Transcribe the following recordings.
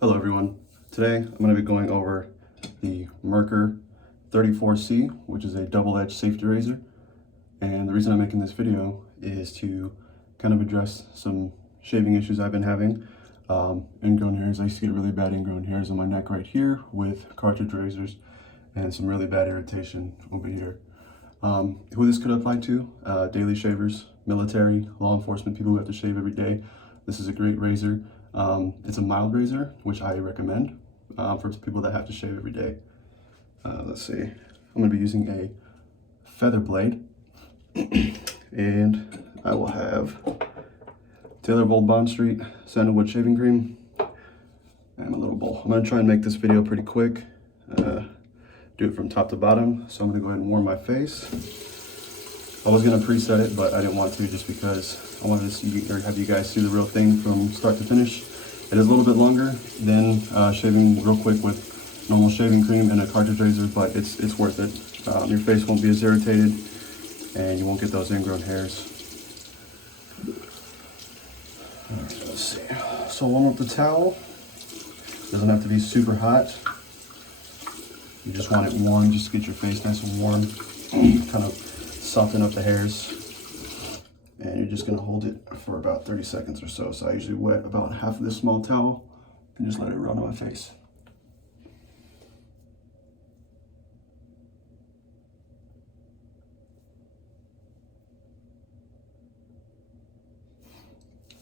Hello everyone. Today I'm going to be going over the Merkur 34C, which is a double-edged safety razor. And the reason I'm making this video is to kind of address some shaving issues I've been having. Ingrown hairs. I used to get really bad ingrown hairs on my neck right here with cartridge razors and some really bad irritation over here. Who this could apply to, daily shavers, military, law enforcement, people who have to shave every day. This is a great razor. It's a mild razor, which I recommend for people that have to shave every day. Let's see, I'm going to be using a feather blade, and I will have Taylor of Old Bond Street Sandalwood Shaving Cream and my little bowl. I'm going to try and make this video pretty quick, do it from top to bottom. So I'm going to go ahead and warm my face. I was going to preset it, but I didn't want to just because I wanted to see or have you guys see the real thing from start to finish. It is a little bit longer than shaving real quick with normal shaving cream and a cartridge razor, but it's worth it. Your face won't be as irritated and you won't get those ingrown hairs. All right, let's see. So warm up the towel. Doesn't have to be super hot. You just want it warm, just to get your face nice and warm. Kind of soften up the hairs. And you're just gonna hold it for about 30 seconds or so. So I usually wet about half of this small towel and just let it run on my face.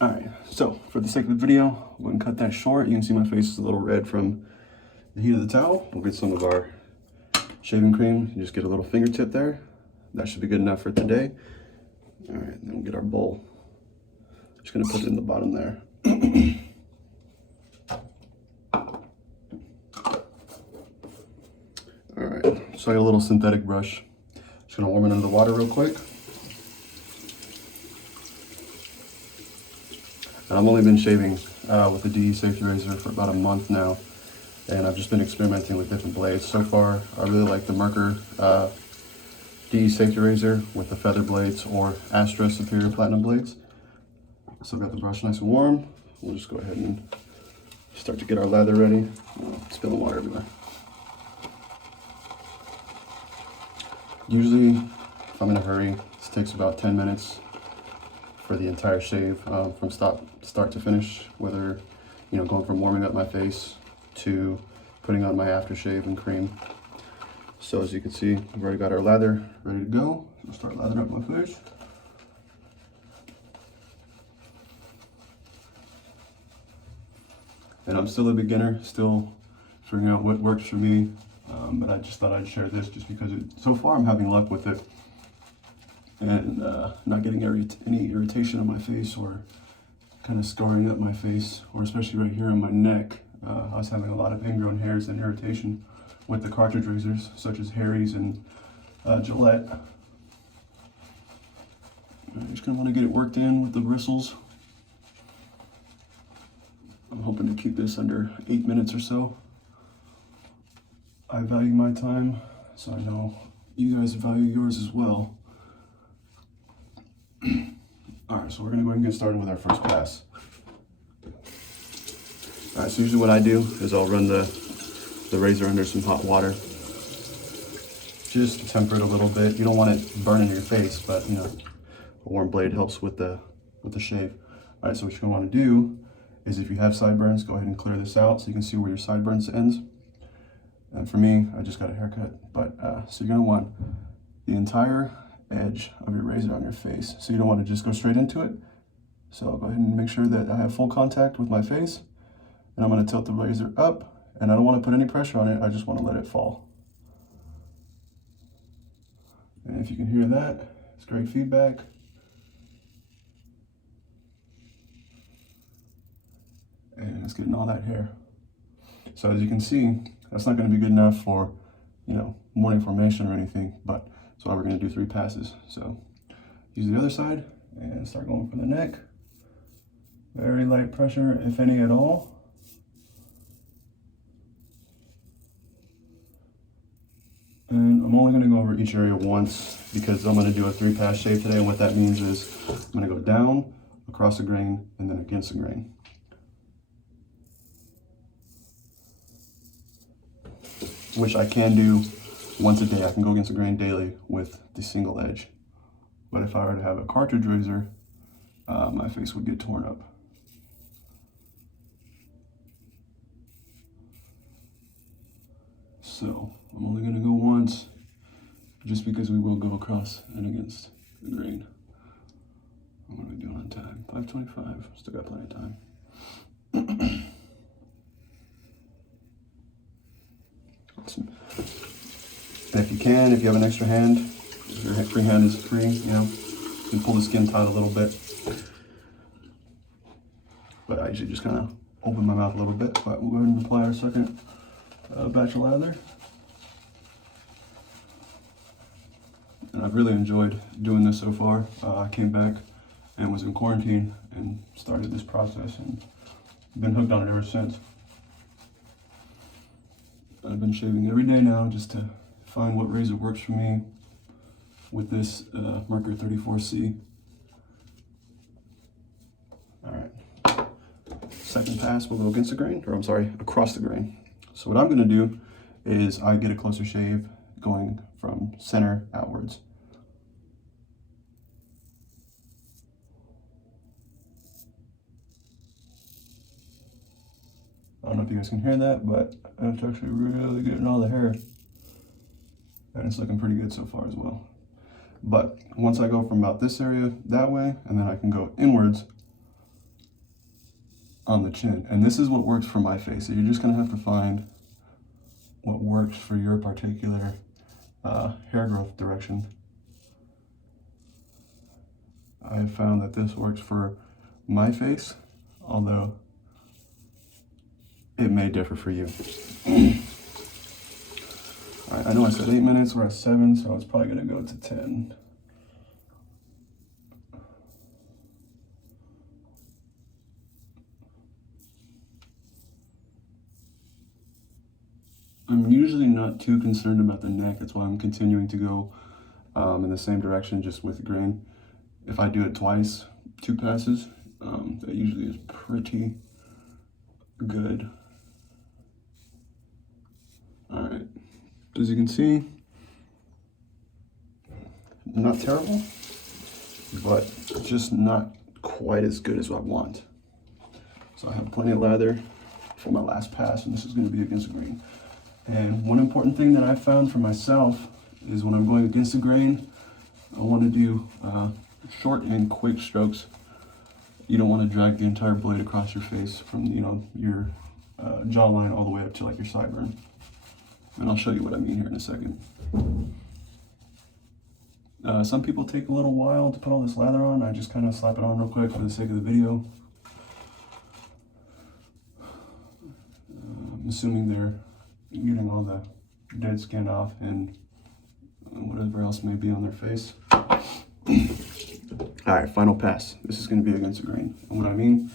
All right, so for the sake of the video, I'm gonna cut that short. You can see my face is a little red from the heat of the towel. We'll get some of our shaving cream. You just get a little fingertip there. That should be good enough for today. All right, then we'll get our bowl. Just gonna put it in the bottom there. All right, so I got a little synthetic brush. Just gonna warm it under the water real quick. And I've only been shaving with the DE safety razor for about a month now, and I've just been experimenting with different blades. So far, I really like the Merkur DE safety razor with the feather blades or Astra Superior Platinum blades. So I've got the brush nice and warm. We'll just go ahead and start to get our lather ready. Spilling water everywhere. Usually, if I'm in a hurry, this takes about 10 minutes for the entire shave from start to finish, whether, going from warming up my face to putting on my aftershave and cream. So as you can see, we've already got our lather ready to go. I'll start lathering up my face. And I'm still a beginner, still figuring out what works for me. But I just thought I'd share this just because so far I'm having luck with it. And not getting any irritation on my face or kind of scarring up my face, or especially right here on my neck. I was having a lot of ingrown hairs and irritation with the cartridge razors, such as Harry's and Gillette. I'm just gonna want to get it worked in with the bristles. I'm hoping to keep this under 8 minutes or so. I value my time, so I know you guys value yours as well. All right, so we're gonna go ahead and get started with our first pass. All right, so usually what I do is I'll run the razor under some hot water, just to temper it a little bit. You don't want it burning your face, but a warm blade helps with the shave. All right, so what you're gonna want to do is, if you have sideburns, go ahead and clear this out so you can see where your sideburns ends. And for me, I just got a haircut, but so you're gonna want the entire edge of your razor on your face. So you don't want to just go straight into it. So I'll go ahead and make sure that I have full contact with my face, and I'm going to tilt the razor up, and I don't want to put any pressure on it. I just want to let it fall. And if you can hear that, it's great feedback. And it's getting all that hair. So as you can see, that's not going to be good enough for, morning formation or anything, but that's why we're going to do 3 passes. So use the other side and start going from the neck. Very light pressure, if any at all. And I'm only going to go over each area once because I'm going to do a 3-pass shave today, and what that means is I'm going to go down, across the grain, and then against the grain. which I can do once a day. I can go against the grain daily with the single edge. But if I were to have a cartridge razor, my face would get torn up. So I'm only gonna go once, just because we will go across and against the grain. What are we doing on time? 5:25, still got plenty of time. Awesome. And if you have an extra hand, if your free hand is free, you know, you can pull the skin tight a little bit. But I usually just kind of open my mouth a little bit. But we'll go ahead and apply our second batch of lather. And I've really enjoyed doing this so far. I came back and was in quarantine and started this process and been hooked on it ever since. I've been shaving every day now just to find what razor works for me with this Merkur 34C. All right, second pass we'll go against the grain, or I'm sorry, across the grain. So what I'm gonna do is I get a closer shave going from center outwards. I don't know if you guys can hear that, but it's actually really getting all the hair. And it's looking pretty good so far as well. But once I go from about this area that way, and then I can go inwards on the chin. And this is what works for my face. So you're just gonna have to find what works for your particular hair growth direction. I have found that this works for my face, although it may differ for you. All right, I know I said 8 minutes, we're at 7, so it's probably gonna go to 10. I'm usually not too concerned about the neck. That's why I'm continuing to go in the same direction, just with the grain. If I do it twice, 2 passes, that usually is pretty good. All right, as you can see, not terrible, but just not quite as good as what I want. So I have plenty of lather for my last pass, and this is gonna be against the grain. And one important thing that I found for myself is when I'm going against the grain, I want to do short and quick strokes. You don't want to drag the entire blade across your face from, you know, your jawline all the way up to like your sideburn. And I'll show you what I mean here in a second. Some people take a little while to put all this lather on. I just kind of slap it on real quick for the sake of the video. I'm assuming they're getting all the dead skin off and whatever else may be on their face. All right, final pass. This is going to be against the grain. And what I mean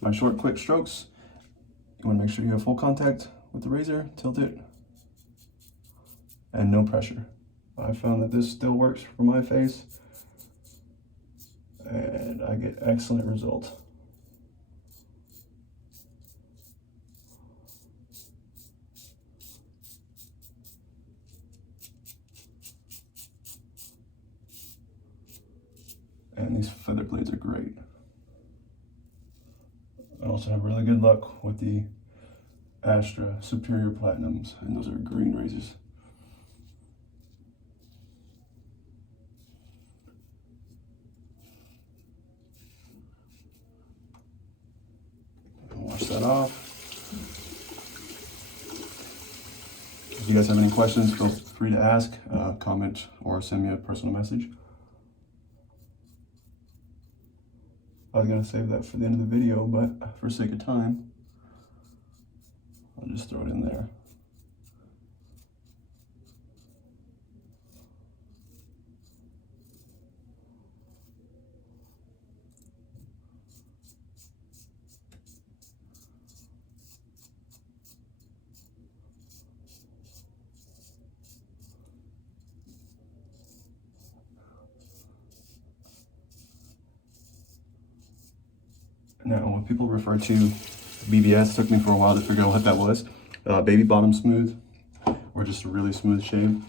by short, quick strokes, you want to make sure you have full contact with the razor, tilt it, and no pressure. I found that this still works for my face, and I get excellent results. And these feather blades are great. I also have really good luck with the Astra Superior Platinums, and those are green razors. Wash that off. If you guys have any questions, feel free to ask, comment, or send me a personal message. I was gonna save that for the end of the video, but for sake of time, I'll just throw it in there. Now, when people refer to BBS, it took me for a while to figure out what that was. Baby bottom smooth. or just a really smooth shave.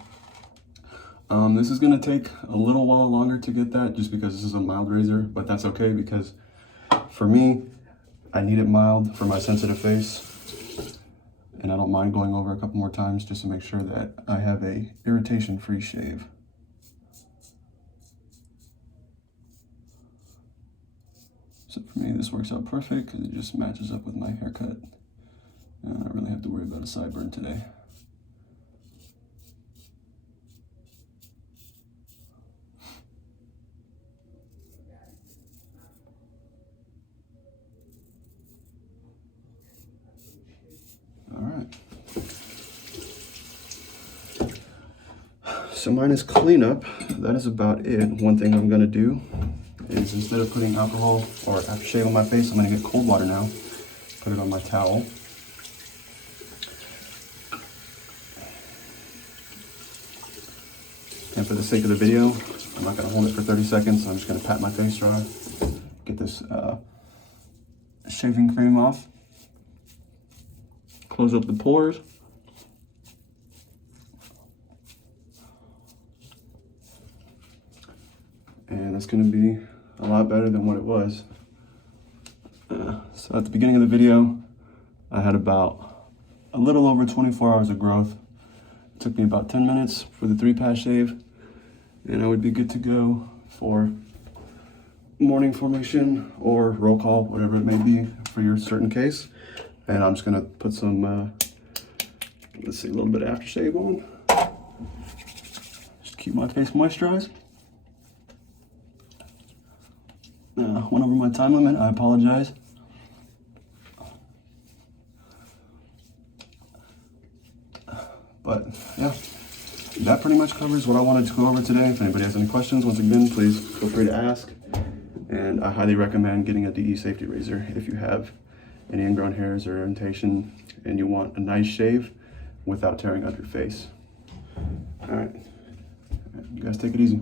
This is gonna take a little while longer to get that just because this is a mild razor, but that's okay because for me, I need it mild for my sensitive face. And I don't mind going over a couple more times just to make sure that I have a irritation-free shave. So for me, this works out perfect because it just matches up with my haircut. And I don't really have to worry about a sideburn today. So mine is cleanup. That is about it. One thing I'm gonna do is instead of putting alcohol or aftershave on my face, I'm gonna get cold water now. Put it on my towel. And for the sake of the video, I'm not gonna hold it for 30 seconds. I'm just gonna pat my face dry, get this shaving cream off, close up the pores. And it's gonna be a lot better than what it was. So at the beginning of the video, I had about a little over 24 hours of growth. It took me about 10 minutes for the 3-pass shave, and I would be good to go for morning formation or roll call, whatever it may be for your certain case. And I'm just gonna put some, let's see, a little bit of aftershave on. Just keep my face moisturized. Went over my time limit, I apologize. But yeah, that pretty much covers what I wanted to go over today. If anybody has any questions, once again, please feel free to ask. And I highly recommend getting a DE safety razor if you have any ingrown hairs or irritation and you want a nice shave without tearing up your face. All right, you guys take it easy.